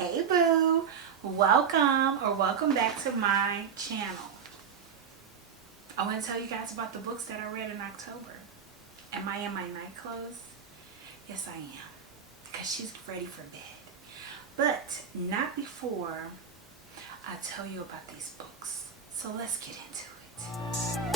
Hey boo, welcome back to my channel. I want to tell you guys about the books that I read in October. Am I in my night clothes? Yes, I am, because she's ready for bed. But not before I tell you about these books. So let's get into it.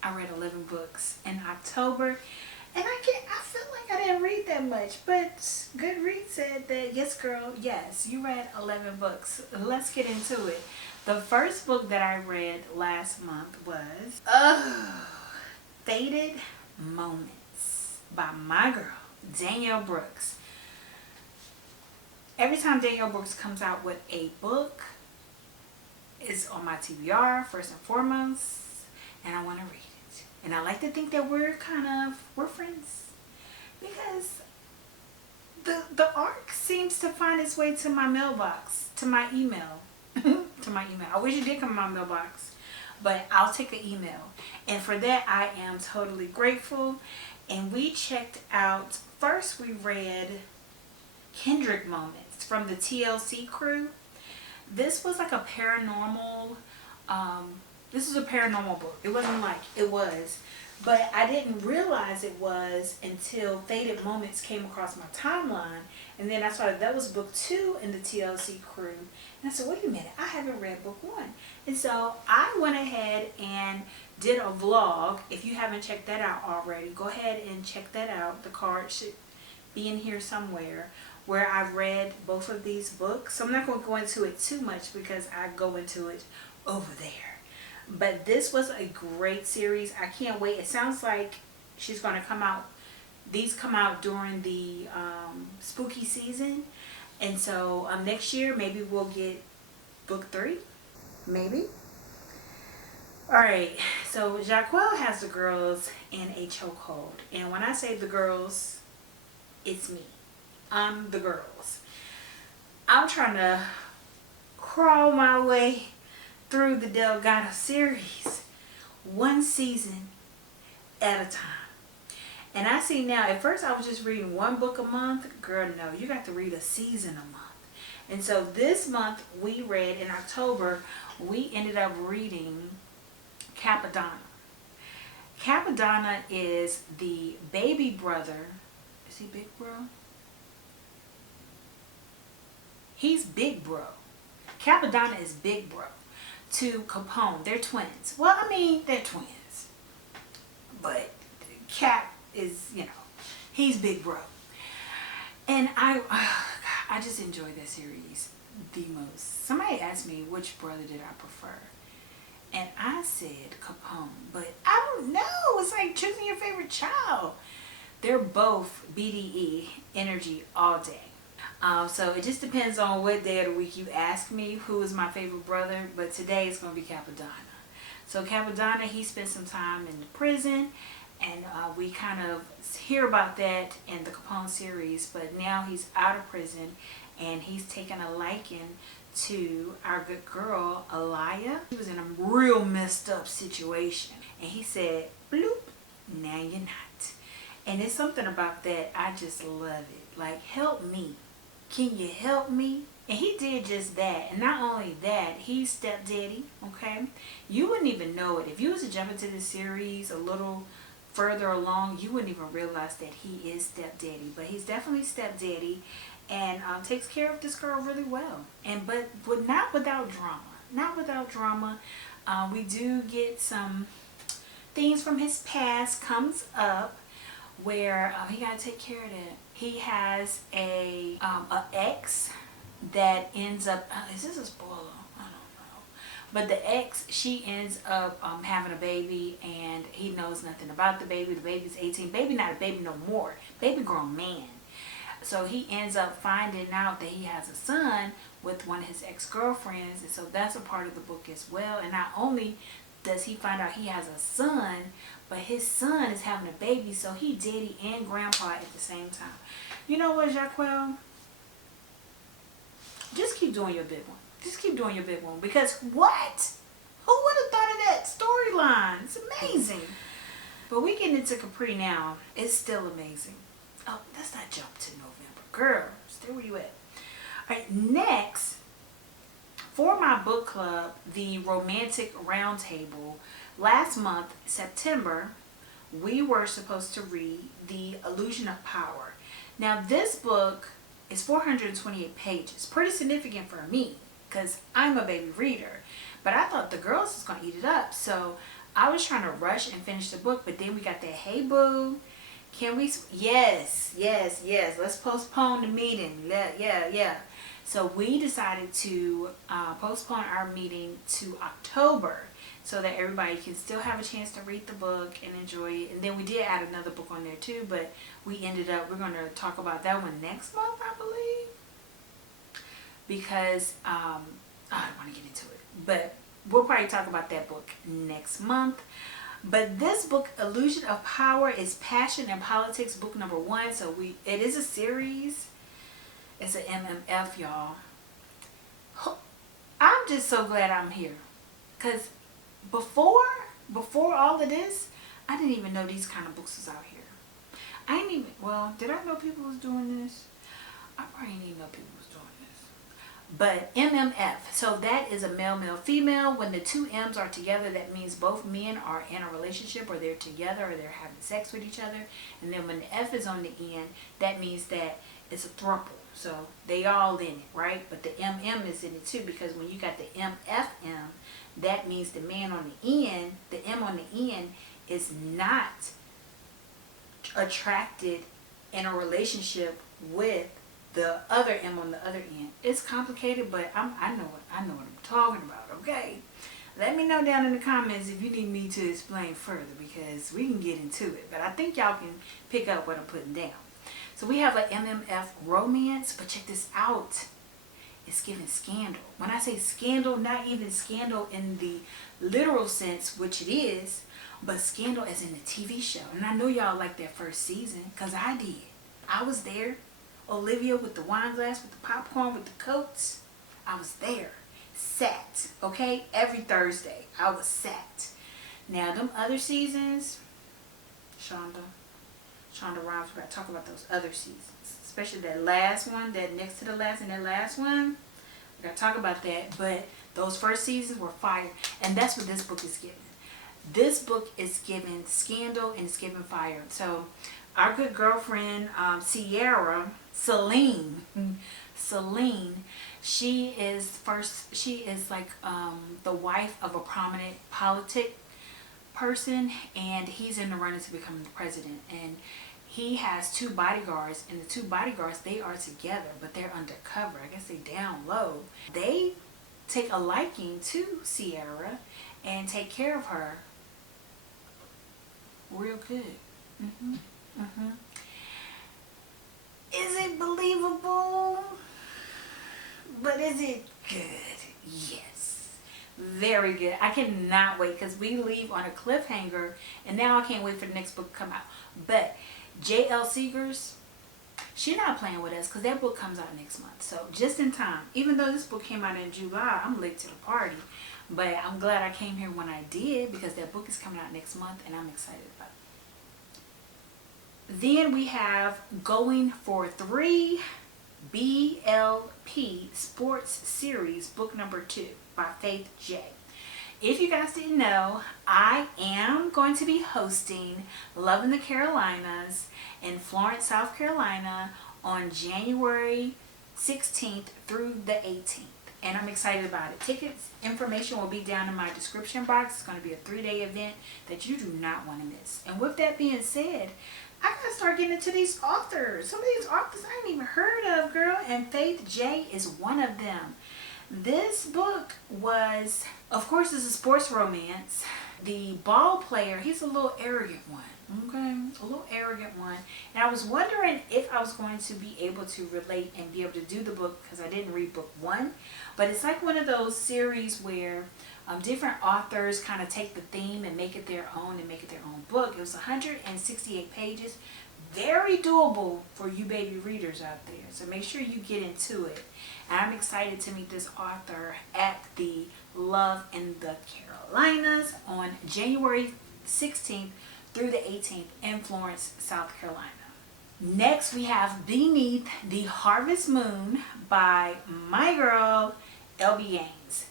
I read 11 books in October, and I feel like I didn't read that much, but Goodreads said that, yes girl, yes, you read 11 books. Let's get into it. The first book that I read last month was Faded Moments by my girl, Danielle Brooks. Every time Danielle Brooks comes out with a book, it's on my TBR first and foremost, and I want to read it. And I like to think that we're friends, because the arc seems to find its way to my mailbox, to my email, to my email. I wish it did come in my mailbox, but I'll take an email, and for that I am totally grateful. And we checked out, first we read Kindred Moments from the TLC crew. This was like a paranormal, this is a paranormal book. It wasn't like it was, but I didn't realize it was until Faded Moments came across my timeline. And then I saw that was book 2 in the TLC crew. And I said, wait a minute, I haven't read book 1. And so I went ahead and did a vlog. If you haven't checked that out already, go ahead and check that out. The card should be in here somewhere, where I've read both of these books. So I'm not going to go into it too much because I go into it over there. But this was a great series. I can't wait. It sounds like she's going to come out. These come out during the spooky season. And so next year, maybe we'll get book 3. Maybe. Alright. So Jahquel has the girls in a chokehold. And when I say the girls, it's me. I'm the girls. I'm trying to crawl my way through the Delgado series, one season at a time. And I see now, at first I was just reading one book a month. Girl, no, you got to read a season a month. And so this month we read, in October, we ended up reading Cappadonna. Cappadonna is the baby brother. Is he big bro? He's big bro. Cappadonna is big bro to Capone. They're twins. Well, I mean, they're twins. But Cap is, he's big bro. And I just enjoy that series the most. Somebody asked me which brother did I prefer. And I said Capone. But I don't know. It's like choosing your favorite child. They're both BDE energy all day. So it just depends on what day of the week you ask me who is my favorite brother. But today it's going to be Cappadonna. So Cappadonna, he spent some time in the prison. And we kind of hear about that in the Capone series. But now he's out of prison. And he's taken a liking to our good girl, Aliyah. He was in a real messed up situation. And he said, bloop, now you're not. And it's something about that. I just love it. Like, help me. Can you help me? And he did just that. And not only that, he's stepdaddy, okay? You wouldn't even know it. If you was to jump into the series a little further along, you wouldn't even realize that he is stepdaddy. But he's definitely stepdaddy, and takes care of this girl really well. But not without drama. Not without drama. We do get some things from his past comes up where he got to take care of that. He has a ex that ends up, is this a spoiler? I don't know. But the ex, she ends up having a baby, and he knows nothing about the baby. The baby's 18. Baby not a baby no more. Baby grown man. So he ends up finding out that he has a son with one of his ex-girlfriends, and so that's a part of the book as well. And not only does he find out he has a son, but his son is having a baby, so he daddy and grandpa at the same time. You know what, Jahquel? Just keep doing your big one. Just keep doing your big one. Because what? Who would have thought of that storyline? It's amazing. But we getting into Capri now. It's still amazing. Oh, let's not jump to November. Girl, stay where you at. Alright, next, for my book club, the Romantic Roundtable, last month, September, we were supposed to read The Illusion of Power. Now, this book is 428 pages. Pretty significant for me, because I'm a baby reader. But I thought the girls was going to eat it up, so I was trying to rush and finish the book, but then we got that, hey boo, can we, yes, let's postpone the meeting, yeah. So we decided to postpone our meeting to October so that everybody can still have a chance to read the book and enjoy it. And then we did add another book on there too, but we ended up, we're going to talk about that one next month, I believe. Because, I don't want to get into it, but we'll probably talk about that book next month. But this book, Illusion of Power, is Passion and Politics, book number 1. So it is a series. It's an MMF, y'all. I'm just so glad I'm here. Because before all of this, I didn't even know these kind of books was out here. I didn't even, well, did I know people was doing this? I probably didn't even know people was doing this. But MMF, so that is a male, female. When the two M's are together, that means both men are in a relationship, or they're together, or they're having sex with each other. And then when the F is on the end, that means that it's a throuple. So they all in it, right? But the MM is in it too, because when you got the MFM, that means the man on the end, the M on the end, is not attracted in a relationship with the other M on the other end. It's complicated, but I know what I'm talking about, okay? Let me know down in the comments if you need me to explain further, because we can get into it. But I think y'all can pick up what I'm putting down. So we have an MMF romance, but check this out. It's giving scandal. When I say scandal, not even scandal in the literal sense, which it is, but scandal as in the TV show. And I know y'all like that first season, because I did. I was there. Olivia with the wine glass, with the popcorn, with the coats. I was there. Sat. Okay? Every Thursday, I was sat. Now, them other seasons, Shonda Rhimes, we're going to talk about those other seasons. Especially that last one, that next to the last and that last one. We're going to talk about that. But those first seasons were fire. And that's what this book is giving. This book is giving scandal and it's giving fire. So, our good girlfriend, Celine, she is like the wife of a prominent politic person, and he's in the running to become the president. And he has 2 bodyguards, and the 2 bodyguards, they are together, but they're undercover. I guess they down low. They take a liking to Sierra and take care of her real good. Is it believable? But is it good? Yes. Very good. I cannot wait, because we leave on a cliffhanger, and now I can't wait for the next book to come out. But J.L. Seegars, she's not playing with us, because that book comes out next month. So just in time. Even though this book came out in July, I'm late to the party. But I'm glad I came here when I did, because that book is coming out next month, and I'm excited about it. Then we have Going for 3 BLP Sports Series, book number 2 by Faith J. If you guys didn't know, I am going to be hosting Love in the Carolinas in Florence, South Carolina on January 16th through the 18th. And I'm excited about it. Tickets information will be down in my description box. It's going to be a 3-day event that you do not want to miss. And with that being said, I gotta start getting into these authors. Some of these authors I ain't even heard of, girl. And Faith J is one of them. This book was, of course, it's a sports romance. The ball player, he's a little arrogant one. Okay, a little arrogant one. And I was wondering if I was going to be able to relate and be able to do the book because I didn't read book one. But it's like one of those series where different authors kind of take the theme and make it their own and make it their own book. It was 168 pages. Very doable for you baby readers out there. So make sure you get into it. And I'm excited to meet this author at the Love in the Carolinas on January 16th through the 18th in Florence, South Carolina. Next, we have Beneath the Harvest Moon by my girl, LB Gaines.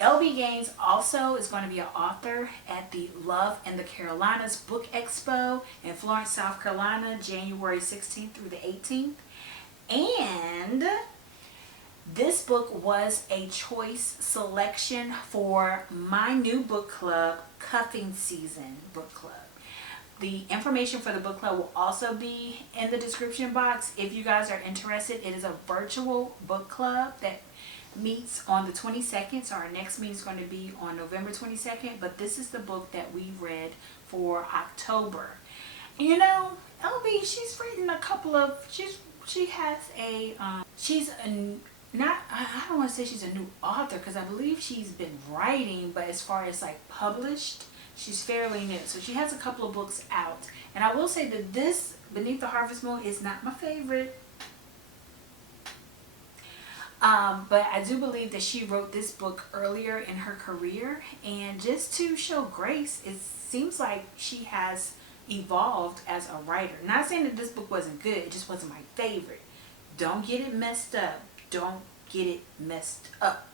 LB Gaines also is going to be an author at the Love in the Carolinas Book Expo in Florence, South Carolina, January 16th through the 18th. And this book was a choice selection for my new book club, Cuffing Season Book Club. The information for the book club will also be in the description box if you guys are interested. It is a virtual book club that meets on the 22nd. So our next meeting is going to be on November 22nd. But this is the book that we read for October. You know, LB, she's written a couple of, she has a, she's a, not, I don't want to say she's a new author because I believe she's been writing, but as far as like published, she's fairly new. So she has a couple of books out. And I will say that this, Beneath the Harvest Moon, is not my favorite. But I do believe that she wrote this book earlier in her career. And just to show grace, it seems like she has evolved as a writer. Not saying that this book wasn't good, it just wasn't my favorite. Don't get it messed up. Don't get it messed up.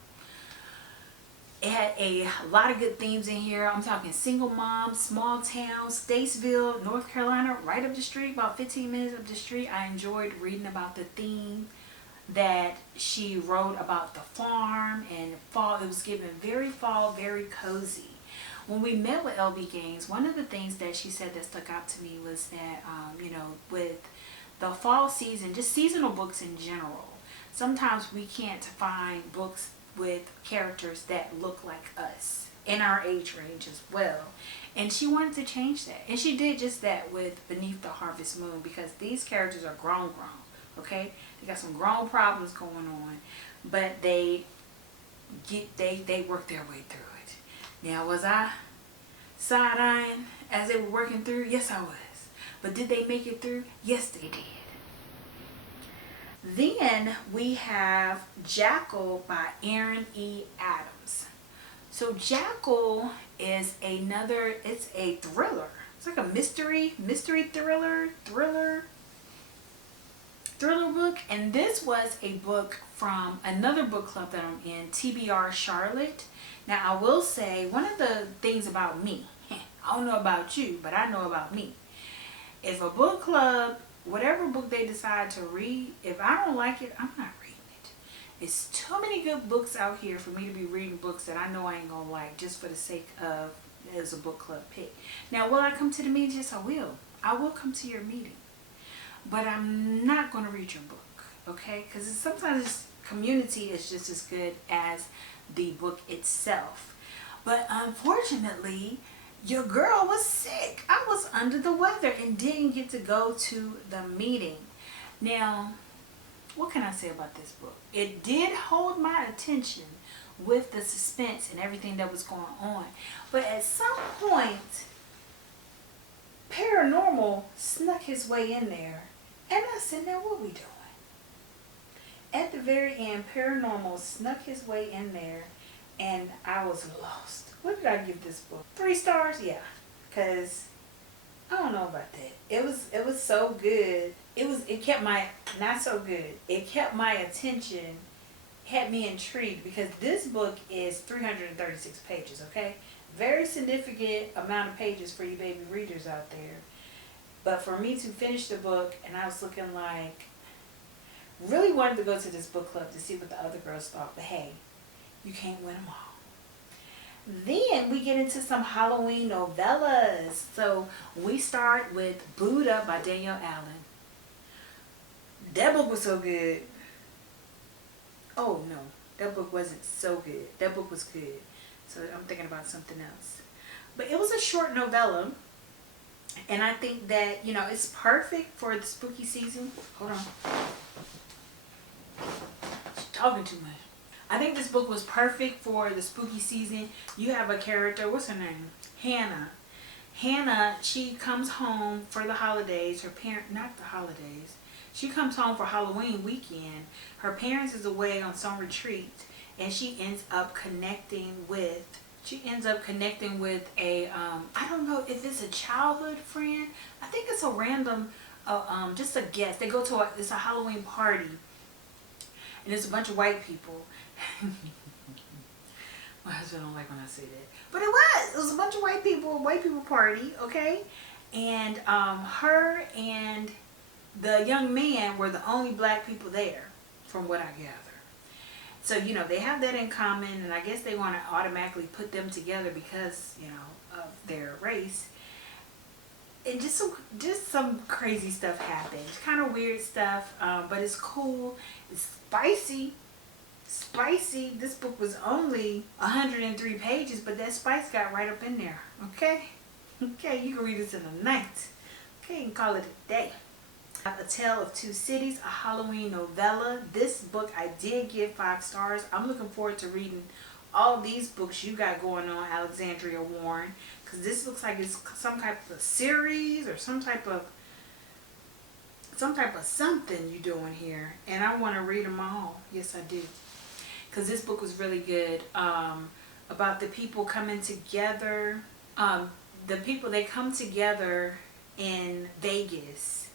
It had a lot of good themes in here. I'm talking single mom, small town, Statesville, North Carolina, right up the street, about 15 minutes up the street. I enjoyed reading about the theme that she wrote about the farm and fall. It was given very fall, very cozy. When we met with LB Gaines, one of the things that she said that stuck out to me was that, you know, with the fall season, just seasonal books in general, sometimes we can't find books with characters that look like us in our age range as well. And she wanted to change that. And she did just that with Beneath the Harvest Moon because these characters are grown. Okay? They got some grown problems going on. But they work their way through it. Now, was I side-eyeing as they were working through? Yes, I was. But did they make it through? Yes, they did. Then we have Jackal by Erin E. Adams. So Jackal is another, it's a thriller. It's like a mystery thriller book. And this was a book from another book club that I'm in, TBR Charlotte. Now I will say, one of the things about me, I don't know about you, but I know about me. If a book club, whatever book they decide to read, if I don't like it, I'm not reading it. It's too many good books out here for me to be reading books that I know I ain't gonna like just for the sake of it as a book club pick. Now, will I come to the meeting? Yes, I will. I will come to your meeting. But I'm not gonna read your book, okay? Because sometimes community is just as good as the book itself. But unfortunately, your girl was sick. I was under the weather and didn't get to go to the meeting. Now, what can I say about this book? It did hold my attention with the suspense and everything that was going on. But at some point, Paranormal snuck his way in there. And I said, now what we doing? At the very end, Paranormal snuck his way in there and I was lost. What did I give this book? 3 stars? Yeah. Because I don't know about that. It was so good. It kept my, not so good. It kept my attention, had me intrigued because this book is 336 pages, okay? Very significant amount of pages for you baby readers out there. But for me to finish the book, and I was looking like, really wanted to go to this book club to see what the other girls thought, but hey, you can't win them all. Then we get into some Halloween novellas. So we start with Buddha by Danielle Allen. That book was so good. Oh no, that book wasn't so good. That book was good. So I'm thinking about something else. But it was a short novella. And I think that, you know, it's perfect for the spooky season. Hold on. She's talking too much. I think this book was perfect for the spooky season. You have a character, what's her name? Hannah. Hannah, she comes home for the holidays. Her parent, not the holidays. She comes home for Halloween weekend. Her parents is away on some retreat, and she ends up connecting with a I don't know if it's a childhood friend. I think it's a random just a guest. They go to it's a Halloween party, and it's a bunch of white people. My husband don't like when I say that, but it was a bunch of white people party, okay? And her and the young man were the only black people there, from what I gather. So, you know, they have that in common, and I guess they want to automatically put them together because, you know, of their race. And just some crazy stuff happens. Kind of weird stuff, but it's cool. It's spicy. Spicy. This book was only 103 pages, but that spice got right up in there. Okay? Okay, you can read this in a night. Okay, and call it a day. A Tale of Two Cities, a Halloween novella. This book I did give 5 stars. I'm looking forward to reading all these books you got going on, Alexandria Warren, because this looks like it's some type of series or some type of something you're doing here, and I want to read them all. Yes, I do, because this book was really good, about the people coming together. They come together in Vegas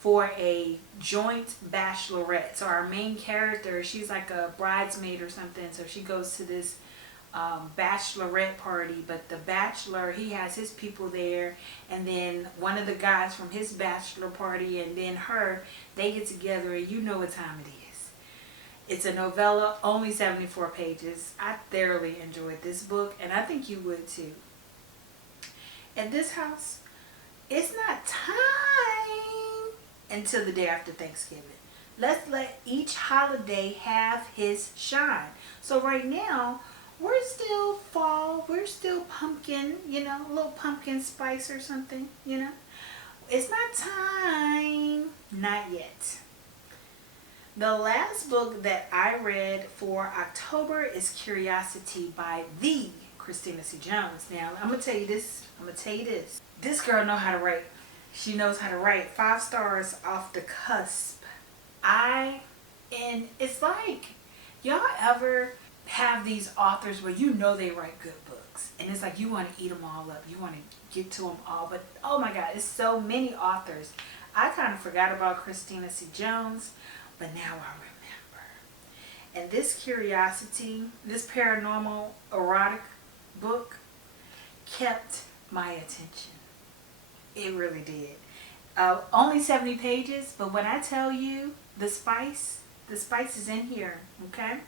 for a joint bachelorette. So our main character, she's like a bridesmaid or something, so she goes to this bachelorette party, but the bachelor, he has his people there, and then one of the guys from his bachelor party and then her, they get together, and you know what time it is. It's a novella, only 74 pages. I thoroughly enjoyed this book, and I think you would too. At this house, it's not time until the day after Thanksgiving. Let's let each holiday have his shine. So right now, we're still fall, we're still pumpkin, you know, a little pumpkin spice or something, you know. It's not time, not yet. The last book that I read for October is Curiosity by the Christina C. Jones. Now, I'm going to tell you this. This girl knows how to write. She knows how to write. 5 stars off the cusp. And it's like, y'all ever have these authors where you know they write good books, and it's like you want to eat them all up. You want to get to them all, but oh my God, it's so many authors. I kind of forgot about Christina C. Jones, but now I remember. And this Curiosity, this paranormal erotic book kept my attention. It really did. Only 70 pages, but when I tell you the spice is in here, okay?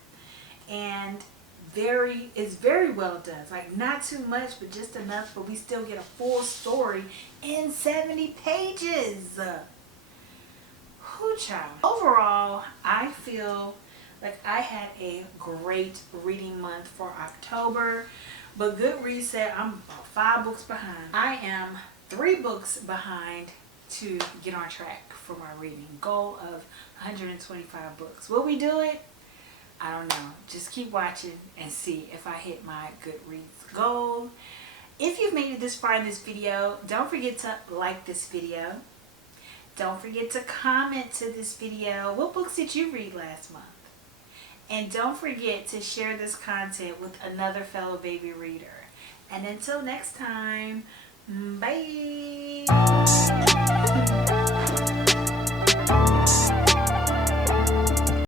And it's very well done. Like, not too much, but just enough, but we still get a full story in 70 pages. Whoo, child. Overall, I feel like I had a great reading month for October, but Goodreads said I'm about 5 books behind. I am 3 books behind to get on track for my reading goal of 125 books. Will we do it? I don't know. Just keep watching and see if I hit my Goodreads goal. If you've made it this far in this video, don't forget to like this video. Don't forget to comment to this video. What books did you read last month? And don't forget to share this content with another fellow baby reader. And until next time, bye.